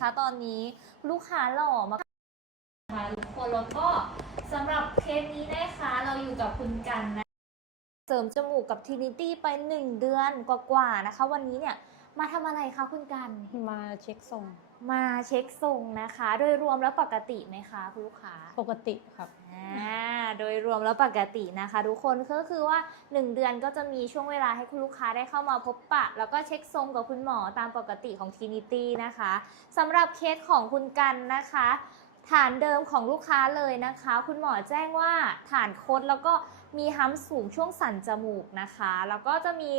คะตอนนี้ลูกค้าหล่อมากค่ะทุกคนแล้วก็สำหรับเคสนี้นะคะเราอยู่กับคุณกันนะเสริมจมูกกับทีนิตี้ไป 1 เดือนกว่าๆนะคะ วันนี้เนี่ยมาทำอะไรคะคุณกัน มาเช็คทรง มาเช็คทรงนะคะ โดยรวมแล้วปกติไหมคะคุณลูกค้า ปกติครับอ่า โดยรวมแล้วปกตินะคะ ทุกคนก็คือว่า 1 เดือนก็จะมีช่วงเวลาให้คุณลูกค้าได้เข้ามาพบปะ แล้วก็เช็คทรงกับคุณหมอตามปกติของทีนิตี้นะคะสำหรับเคสของคุณกันนะคะ ฐานเดิมของลูกค้าเลยนะคะ คุณหมอแจ้งว่าฐานคดแล้วก็มีฮัมสูงช่วงสันจมูกนะคะ แล้วก็จะมี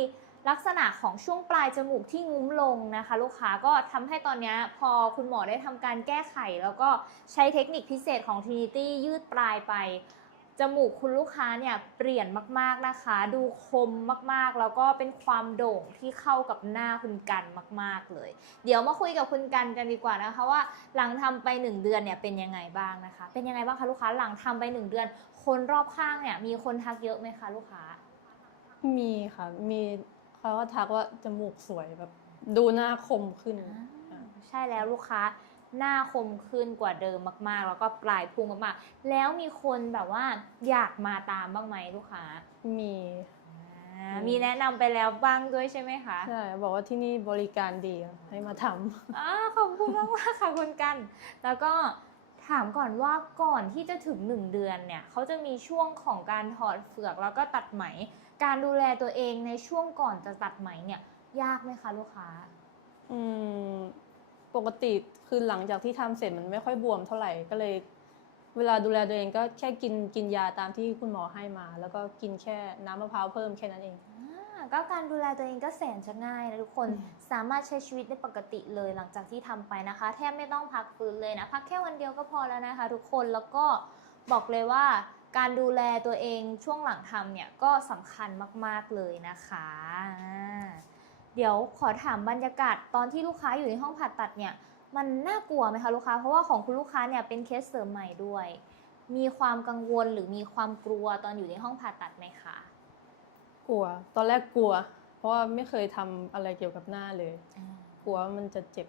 ลักษณะของช่วงปลายจมูกที่งุ้มลงนะคะ ลูกค้าก็ทำให้ตอนนี้พอคุณหมอได้ทำการแก้ไข แล้วก็ใช้เทคนิคพิเศษของ Trinity ยืดปลายไป จมูกคุณลูกค้าเนี่ยเปลี่ยนมากๆนะคะ ดูคมมากๆ แล้วก็เป็นความโด่งที่เข้ากับหน้าคุณกันมาก ๆเลย เดี๋ยวมาคุยกับคุณกันกันดีกว่านะคะว่าหลังทำไป 1 เดือนเนี่ยเป็นยังไงบ้างนะคะ เป็นยังไงบ้างคะลูกค้าหลังทำไป 1 เดือน คนรอบข้างเนี่ยมีคนทักเยอะไหมคะลูกค้า มีค่ะมีเขาก็ทักว่าจมูกสวยแบบดูหน้าคมขึ้นอ่าใช่แล้วลูกค้า หน้าคมขึ้นกว่าเดิมมากๆ แล้วก็ปลายพุงมากๆแล้วมีคนแบบว่าอยากมาตามบ้างไหมลูกค้ามีอ่ามีแนะนำไปแล้วบ้างด้วยใช่ไหมคะใช่บอกว่าที่นี่บริการดีครับให้มาทำอ่าขอบคุณมากมากๆค่ะคุณกัน แล้วก็ถามก่อนว่าก่อนที่จะถึง1เดือนเนี่ยเขาจะมีช่วงของการถอดเฟือกแล้วก็ตัดไหม การดูแลตัวเองในช่วงก่อนจะตัดไหมเนี่ยยากไหมคะลูกค้าอืม ปกติคือหลังจากที่ทำเสร็จมันไม่ค่อยบวมเท่าไหร่ก็เลย เวลาดูแลตัวเองก็แค่กินกินยาตามที่คุณหมอให้มา แล้วก็กินแค่น้ำมะพร้าวเพิ่มแค่นั้นเองอ่าก็การดูแลตัวเองก็แสนจะง่ายนะทุกคนอืมสามารถใช้ชีวิตได้ปกติเลยหลังจากที่ทำไปนะคะ แทบไม่ต้องพักฟื้นเลยนะ พักแค่วันเดียวก็พอแล้วนะคะ ทุกคนแล้วก็บอกเลยว่า การดูแลตัวเองช่วงหลังทำเนี่ยก็สำคัญมาก ๆ เลยนะคะอ่า เดี๋ยวขอถามบรรยากาศตอนที่ลูกค้าอยู่ในห้องผ่าตัดเนี่ย มันน่ากลัวไหมคะลูกค้า เพราะว่าของคุณลูกค้าเนี่ยเป็นเคสเสริมใหม่ด้วย มีความกังวลหรือมีความกลัวตอนอยู่ในห้องผ่าตัดไหมคะ กลัว ตอนแรกกลัว เพราะว่าไม่เคยทำอะไรเกี่ยวกับหน้าเลย กลัวว่ามันจะเจ็บ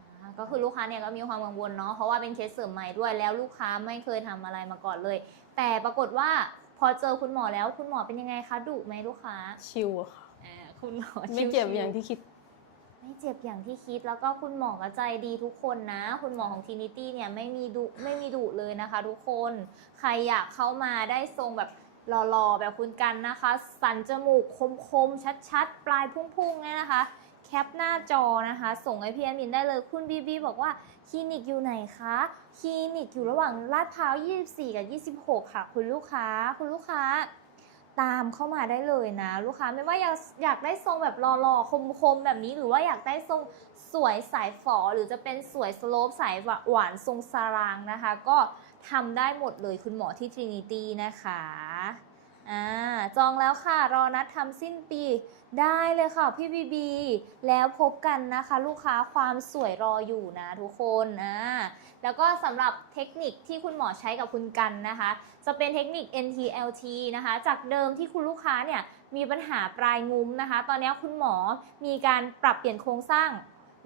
อ่าก็คือลูกค้าเนี่ยก็มีความกังวลเนาะ เพราะว่าเป็นเคสเสริมใหม่ด้วย แล้วลูกค้าไม่เคยทำอะไรมาก่อนเลย แต่ปรากฏว่าพอเจอคุณหมอแล้วคุณหมอเป็นยังไงคะดุไหมลูกค้า ชิวอะค่ะอ่า คุณหมอไม่เจ็บชิวๆอย่างที่คิด ไม่เจ็บอย่างที่คิดแล้วก็คุณหมอก็ใจดีทุกคนนะ คุณหมอของทีนิตี้เนี่ยไม่มีดุไม่มีดุเลยนะคะ ทุกคนใครอยากเข้ามาได้ทรงแบบหล่อๆแบบคุณกันนะคะ สันจมูกคมๆชัดๆ ปลายพุ่งๆเนี่ยนะคะแคปหน้าจอนะคะ ส่งให้พี่แอดมินได้เลย คุณบีบีบอกว่าคลินิกอยู่ไหนคะ คลินิกอยู่ระหว่างลาดพร้าว 24 กับ 26 ค่ะ คุณลูกค้า คุณลูกค้า ตามเข้ามาได้เลยนะ ลูกค้าไม่ว่าอยากอยากได้ทรงแบบหล่อๆคมๆแบบนี้ หรือว่าอยากได้ทรงสวยสายฝอ หรือจะเป็นสวยสโลปสายหวานทรงสารางนะคะ ก็ทำได้หมดเลยคุณหมอที่ Trinity นะคะ อ่าจองแล้วค่ะ รอนัดทำสิ้นปีได้เลยค่ะพี่บีบี แล้วพบกันนะคะ ลูกค้าความสวยรออยู่นะทุกคนอ่าแล้วก็สำหรับเทคนิคที่คุณหมอใช้กับคุณกันนะคะ จะเป็นเทคนิค NTLT นะคะ จากเดิมที่คุณลูกค้าเนี่ยมีปัญหาปลายงุ้มนะคะ ตอนนี้คุณหมอมีการปรับเปลี่ยนโครงสร้าง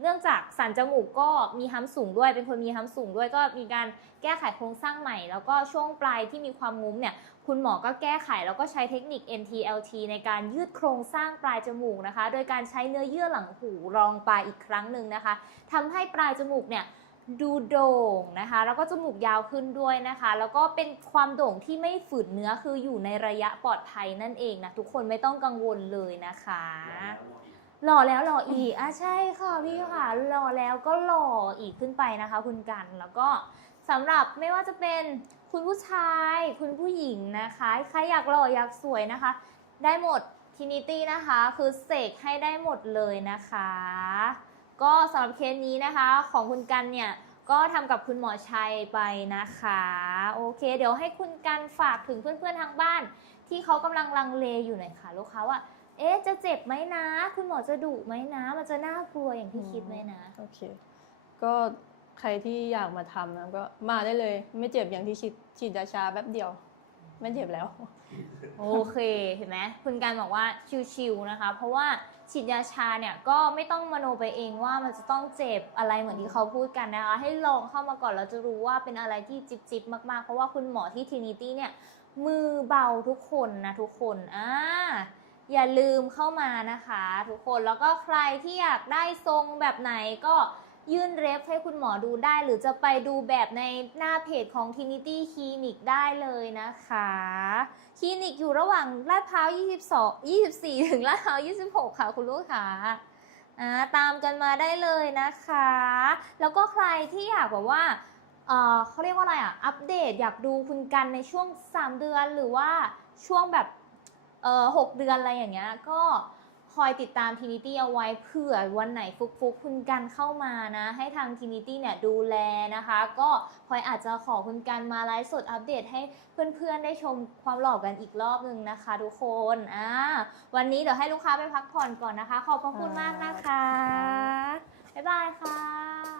เนื่องจากสันจมูกก็มีฮัมสูงด้วย เป็นคนมีฮัมสูงด้วยก็มีการแก้ไขโครงสร้างใหม่ แล้วก็ช่วงปลายที่มีความงุ้มเนี่ยคุณหมอก็แก้ไขแล้วก็ใช้เทคนิค NTLT ในการยืดโครงสร้างปลายจมูกนะคะ โดยการใช้เนื้อเยื่อหลังหูรองปลายอีกครั้งหนึ่งนะคะทำให้ปลายจมูกเนี่ยดูโด่งนะคะ แล้วก็จมูกยาวขึ้นด้วยนะคะ แล้วก็เป็นความโด่งที่ไม่ฝืดเนื้อคืออยู่ในระยะปลอดภัยนั่นเองนะทุกคนไม่ต้องกังวลเลยนะคะ หล่อแล้วหล่ออีกอะใช่ค่ะพี่ค่ะหล่อแล้วก็หล่ออีกขึ้นไปนะคะ คุณกันแล้วก็สำหรับไม่ว่าจะเป็นคุณผู้ชาย คุณผู้หญิงนะคะใครอยากหล่ออยากสวยนะคะ ได้หมดทินิตี้นะคะ คือเสกให้ได้หมดเลยนะคะ ก็สำหรับเคสนี้นะคะ ของคุณกันเนี่ยก็ทำกับคุณหมอชัยไปนะคะ โอเค เดี๋ยวให้คุณกันฝากถึงเพื่อนๆทางบ้าน ที่เขากำลังลังเลอยู่หน่อยค่ะลูกค้าว่า เอ๊ะจะเจ็บไหมนะ คุณหมอจะดุไหมนะ มันจะน่ากลัวอย่างที่คิดไหมนะ โอเค ก็ใครที่อยากมาทำนะก็มาได้เลย ไม่เจ็บอย่างที่คิดฉีดยาชาแป๊บเดียว ไม่เจ็บแล้ว โอเคเห็นไหมคุณการบอกว่าชิวๆนะคะ เพราะว่าฉีดยาชาเนี่ยก็ไม่ต้องมโนไปเองว่ามันจะต้องเจ็บอะไรเหมือนที่เขาพูดกันนะคะ ให้ลองเข้ามาก่อนแล้วจะรู้ว่าเป็นอะไรที่จิบจิบๆมากๆ เพราะว่าคุณหมอที่ทีนิตี้เนี่ยมือเบาทุกคนนะทุกคนอ่า อย่าลืมเข้ามานะคะทุกคนแล้วก็ใครที่อยากได้ทรงแบบไหนก็ยื่นเรฟให้คุณหมอดูได้ หรือจะไปดูแบบในหน้าเพจของ Trinity Clinic ได้เลยนะคะ คลินิกอยู่ระหว่างลาดพร้าว 22 24 ถึงลาดพร้าว 26 ค่ะคุณลูกค้าอ่าตามกันมาได้เลยนะคะ แล้วก็ใครที่อยากแบบว่าเอ่อเขาเรียกว่าอะไรอะ อัปเดตอยากดูคุณกันในช่วง 3 เดือนหรือว่าช่วงแบบ เอ่อ6เดือนอะไรอย่างเงี้ยก็คอยติดตาม Trinity เอาไว้เผื่อวันไหนฟุกฟุกคุณกันเข้ามานะ ให้ทาง Trinity เนี่ยดูแลนะคะ ก็คอยอาจจะขอคุณกันมาไลฟ์สดอัปเดตให้เพื่อนๆได้ชมความหล่อกันอีกรอบหนึ่งนะคะทุกคนอ่าวันนี้เดี๋ยวให้ลูกค้าไปพักผ่อนก่อนนะคะ ขอบพระคุณมากนะคะ บ๊ายบายค่ะ